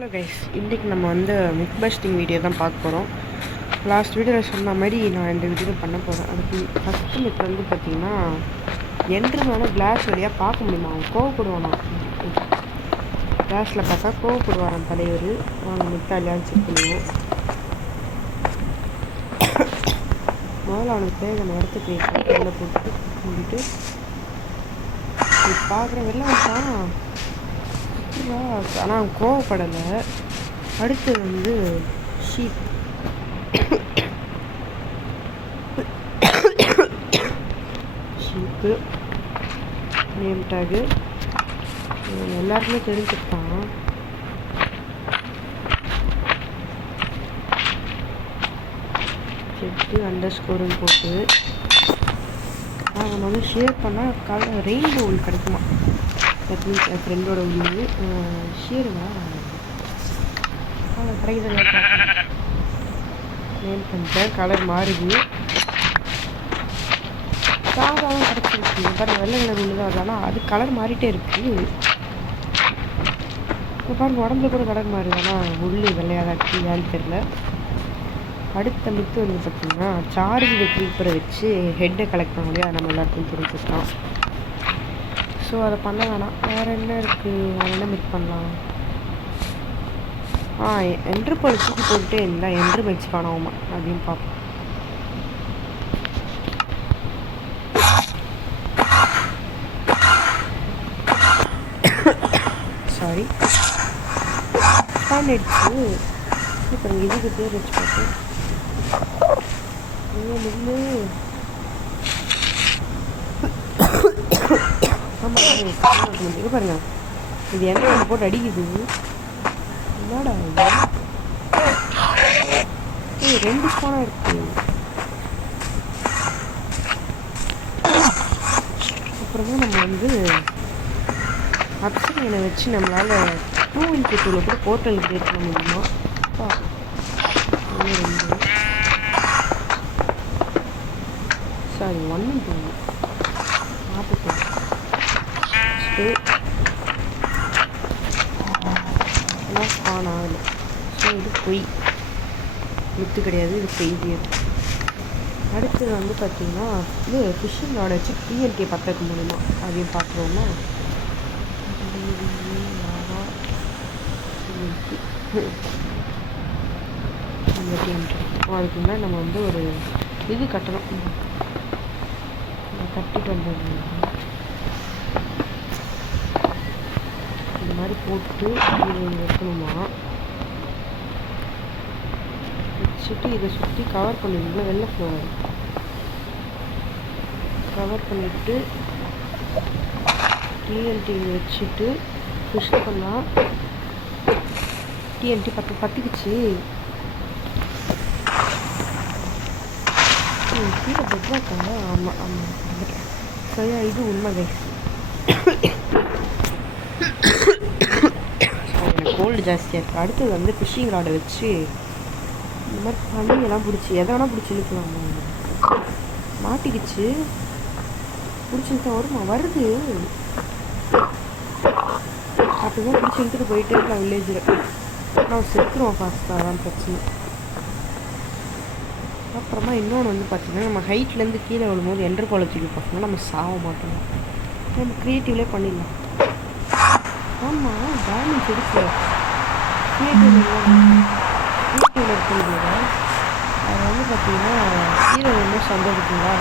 Hello guys, இன்றைக்கி நம்ம வந்து மிக் பஸ்டிங் வீடியோ தான் பார்க்க போகிறோம். லாஸ்ட் வீடியோவில் சொன்ன மாதிரி நான் இந்த வீடியோவில் பண்ண போகிறேன். அதுக்கு ஃபஸ்ட்டு மிக் வந்து பார்த்திங்கன்னா என்ட்ருமான கிளாஸ் வழியாக பார்க்க முடியுமா, அவன் கோவப்படுவானா. கிளாஸில் பார்த்தா கோவப்படுவாரான் தலைவர். வாங்க மித்தா இல்லையான்னு செக் பண்ணுவோம். முதல்ல அவனுக்கு தேவையான இடத்துக்கு வெளில போட்டு மூடிட்டு பார்க்குற வெளில வந்துட்டான். ஆனால் அவன் கோவப்படலை. அடுத்து வந்து ஷீப் ஷீப்பு நேம் டேகு எல்லாருக்குமே தெரிஞ்சுக்கிட்டான். செட்டு அண்டர் ஸ்கோருன்னு போட்டு அவன் வந்து ஷேர் பண்ணால் ரெயின்போ உள் கிடைக்குமா. தட் மீன்ஸ் என் ஃப்ரெண்டோட உள்ளு ஷேருங்க கிடைக்குது. நேம் பண்ணிட்டேன். கலர் மாறுது. சாதாவும் கிடச்சிருக்கு பாருங்கள். வெள்ளை கலர் உள்ளு தான். ஆனால் அது கலர் மாறிட்டே இருக்குது. இப்போ பாருங்கள், உடம்புல கூட கலர் மாறுது. ஆனால் உள்ளு வெள்ளையாக தான் இருக்குது. யாருக்கு தெரியல. அடுத்த மித்து வந்து பார்த்திங்கன்னா சார்ஜ் க்ரீப்பரை வச்சு ஹெட்டை கலெக்ட் பண்ண முடியாது. நம்ம எல்லாருக்கும் தெரிஞ்சுக்கலாம். ஸோ அதை பண்ண வேணாம். வேறு என்ன இருக்குது, வேறு என்ன மிக் பண்ணலாம். என்ட்ரு பழிச்சுக்கு போட்டுட்டே இருந்தால் என்ட்ரு மிக்ஸ் காணாமா அப்படின்னு பார்ப்போம். சாரி எடுத்து இப்போ இதுக்கு பேர் வச்சு பார்ப்போம். ஆமாம் இது பாருங்க, இது என்ன போட்டு அடிக்குது. என்னடா இது 2 ஸ்பானாக இருக்கு. அப்புறமா நம்ம வந்து அப்சனை வச்சு நம்மளால் 2x2 கூட போர்ட்டல் கிரியேட் பண்ண முடியுமா. சாரி 1x2 பார்த்துக்கலாம். எல்லாம் ஸ்பான் ஆகலை. ஸோ இது பொய், மித்து கிடையாது, இது செய்தியது. அடுத்தது வந்து பார்த்திங்கன்னா இது ஃபிஷ்ஷிங் ராடை வச்சு டிஎன்கே பற்றக்க முடியுமா அதையும் பார்க்குறோன்னா. இந்த டிஎன்கே அதுக்கு முன்னாடி நம்ம வந்து ஒரு இது கட்டணும். கட்டிட்டு வந்தது இந்த மாதிரி போட்டு இது வைக்கணுமா. வச்சுட்டு இதை சுற்றி கவர் பண்ணிடுங்களா. வெள்ளை ஃப்ளவர் கவர் பண்ணிவிட்டு டிஎன்டி வச்சுட்டு ஃபிஷ் பண்ணால் டிஎன்டி பற்றிக்குச்சு. கீழே பெட்ராக்காங்க. ஆமாம் ஆமாம் சரியா, இது உண்மை கைஸ். எனக்கு கோல்டு ஜாஸ்தியாக இருக்குது. அடுத்தது வந்து ஃபிஷ்ஷிங் ராடை வச்சு இந்த மாதிரி தண்ணியெல்லாம் பிடிச்சி எதை வேணால் பிடிச்சி இழுக்கலாம். மாட்டிக்கிச்சு பிடிச்சிட்டு வருமா வருது. அப்படிதான் பிடிச்சி இழுத்துட்டு போயிட்டே இருக்கலாம் வில்லேஜில். நான் செத்துருவோம் ஃபாஸ்ட்டாக, தான் பிரச்சனை. அப்புறமா இன்னொன்று வந்து பார்த்திங்கன்னா நம்ம ஹைட்லேருந்து கீழே விழும்போது என்ட்ரு குவாலிட்டிக்கு பார்த்தோம்னா நம்ம சாக மாட்டோம். நம்ம க்ரியேட்டிவ்லேயே பண்ணிடலாம். ஆமாம் டேமேஜ் எடுக்கல. க்ரியேட்டிவில் இருக்குங்களா. அது வந்து பார்த்திங்கன்னா கீழே ரொம்ப சவுண்ட் இருக்குங்களா.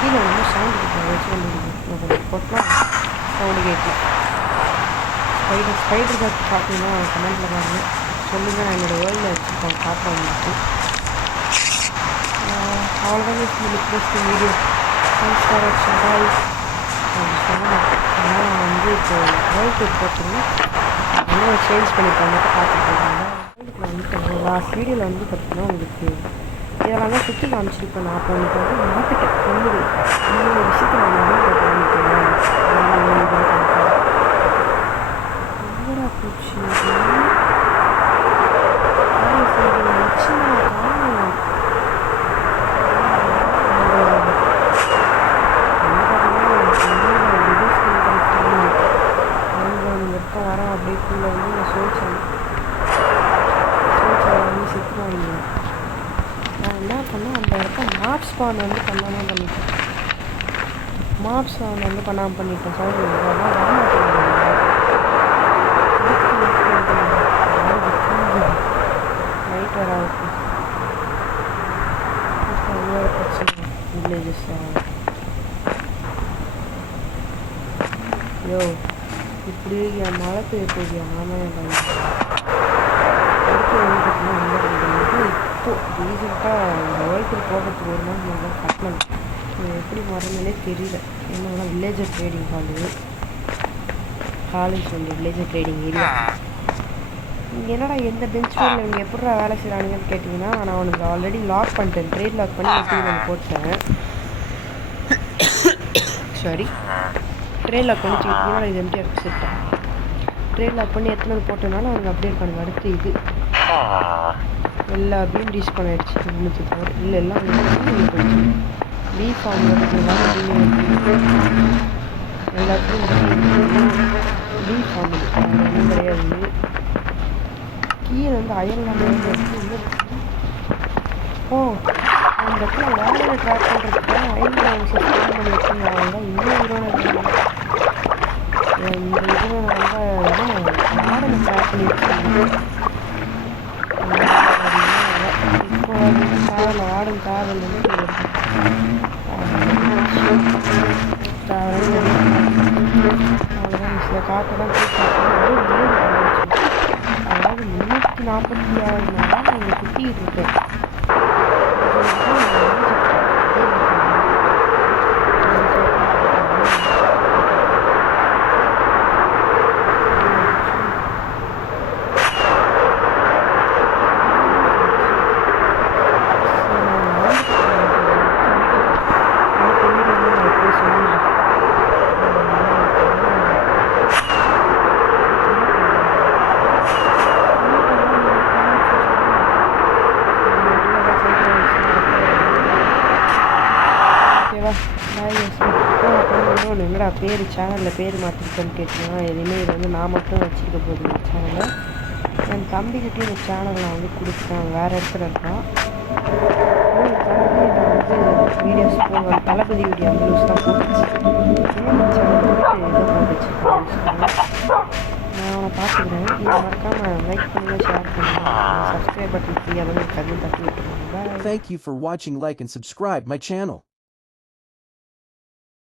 கீழே ரொம்ப சவுண்ட் இருக்குது வச்சு வந்துருக்கு. போட்டால் சவுண்டு கேட்கலாம். ஸ்பைடர் பேக் பார்த்தீங்கன்னா கமெண்ட்டில் பாருங்கள், சொல்லுங்கள். நான் என்னோடய வேர்ல்டில் வச்சுருக்கேன் பார்ப்பேன் உங்களுக்கு. அவ்வளோதான் ரிக்வெஸ்டிங் வீடியோ. தேங்க்ஸ் ஃபார் வாட்சிங் गाइस. நான் வந்து இப்போ வேர்ல்ட் டூர் போட்டிருந்தேன். இன்னும் சேஞ்ச் பண்ணிப்பேன் மட்டும் பார்த்துட்டு இருக்காங்க. நான் வந்து லாஸ்ட் வீடியோவில் வந்து பார்த்திங்கன்னா உங்களுக்கு இதெல்லாம் தான் சுற்றி காமிச்சிருப்பேன். நான் அப்போ உங்களுக்கு வந்து மாற்றிட்டேன். இன்னொரு விஷயத்தை நான் வந்து காமிக்கிறேன். பூச்சி வரோம் அப்படியே கீழே வந்து நான் சோதிச்சேன். ஸ்பான் வந்து பண்ணாமல் பண்ணிட்டேன். மாப் ஸ்பான் வந்து பண்ணாமல் பண்ணிட்டேன். சவுண்ட் வரமாட்டேங்குது. நைட் வர ஆகுது. பிரச்சனை வில்லேஜஸ். யோ இப்படி என் மழை பெய்ய போதியா நானே அடுத்து வந்து பார்த்தீங்கன்னா இப்போ ரீசெண்டாக வேர்ல்டு போகிறதுக்கு ஒரு நாள் நல்லா கட்டணும். எப்படி வரணுன்னே தெரியல. என்னன்னா வில்லேஜர் ட்ரேடிங் காலேஜ் வந்து வில்லேஜர் ட்ரேடிங் ஏரியா. இங்கே என்னடா எந்த பெஞ்ச் மேலே இவங்க எப்படா வேலை செய்கிறானுங்கன்னு கேட்டிங்கன்னா, நான் அவனுக்கு ஆல்ரெடி லாக் பண்ணிட்டேன். ட்ரேட் லாக் பண்ணி எப்படி நான் போட்டேன். சாரி, ட்ரேட் லாக் பண்ணி என்னடா இது எம்டிஆர் செட்டேன். ட்ரேட் லாக் பண்ணி எத்தனை போட்டனால அவனுக்கு அப்படியே இருக்கானுங்க. அடுத்து இது எல்லா பீம் ரீஸ்பான் ஆகிடுச்சு. முன்னூற்றி தவிர இல்லை எல்லாம் போயிடுச்சு. பி ஃபார்ம் எல்லாத்துலேயும் பி ஃபார்ம் ஒன்றும் கிடையாது. கீழே வந்து அயர்லாந்து ஓ அந்த இடத்துல வேலையை ட்ராக் பண்ணுறதுக்கு அயர்லாந்து ஸ்கேன் பண்ணி வச்சுருந்தாங்க. இன்னும் ஹீரோன இந்த இதில் வாடகை ட்ராக் பண்ணி வச்சுருந்தாங்க. இப்போ தேவையில்ல வாடகை தேவையில்லை அவ்வளோதான் சில காற்றை தான் அதாவது 346 நாளாக இங்கே சுற்றிக்கிட்டு இருக்கேன். என்னடா பேர் சேனலில் பேர் மாற்றிருக்கேன்னு கேட்டிங்கன்னா, எதுவுமே இது வந்து நான் மட்டும் வச்சுருக்க போகுது இந்த சேனலை. என் தம்பிக்கிட்டே இந்த சேனலை நான் வந்து கொடுத்தேன். வேறு இடத்துல இருக்கான். தம்பி நான் வந்து வீடியோஸ் போடுவேன். தளபதி வீடியோ அந்த நியூஸ் தான் போட்டுச்சு. சேனல் போட்டு ஏதோ போட்டுச்சு. நான் அவனை பார்த்துக்கிறேன். நீங்கள் மறக்காமல் லைக் பண்ணுங்கள், ஷேர் பண்ணுங்கள், சப்ஸ்கிரைப் பட்டன் ஃப்ரீயாக தான் தட்டி விட்டுருவாங்க. Thank you for watching. Like and subscribe my channel.